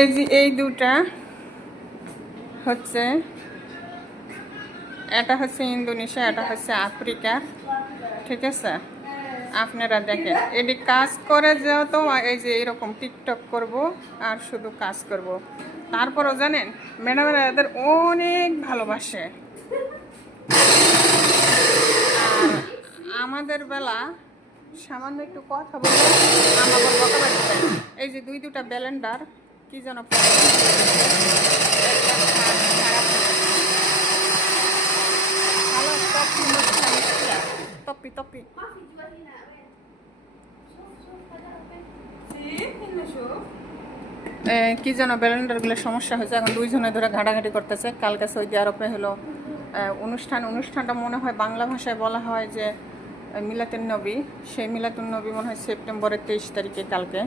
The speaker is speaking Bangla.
এই যে এই দুটা হচ্ছে, এটা হচ্ছে ইন্দোনেশিয়া, এটা হচ্ছে আফ্রিকা। ঠিক আছে, আপনারা দেখেন এটি কাজ করে যেহেতু এই যে এরকম টিকটক করব আর শুধু কাজ করব। তারপরও জানেন ম্যাডামেরা এদের অনেক ভালোবাসে। আর আমাদের বেলা সামান্য একটু কথা বলে আমাদের বকা বাড়তে দেয়। এই যে দুটা ব্যালেন্ডার কি যেন topi topi কি যেন ব্যালেন্ডারগুলোর সমস্যা হয়েছে, এখন দুইজনে ধরে ঘাটাঘাটি করতেছে। কালকে সৌদি আরবে হলো অনুষ্ঠানটা মনে হয় বাংলা ভাষায় বলা হয় যে মিলাতুন নবী। সেই মিলাতুন নবী মনে হয় সেপ্টেম্বরের 23 তারিখে কালকে।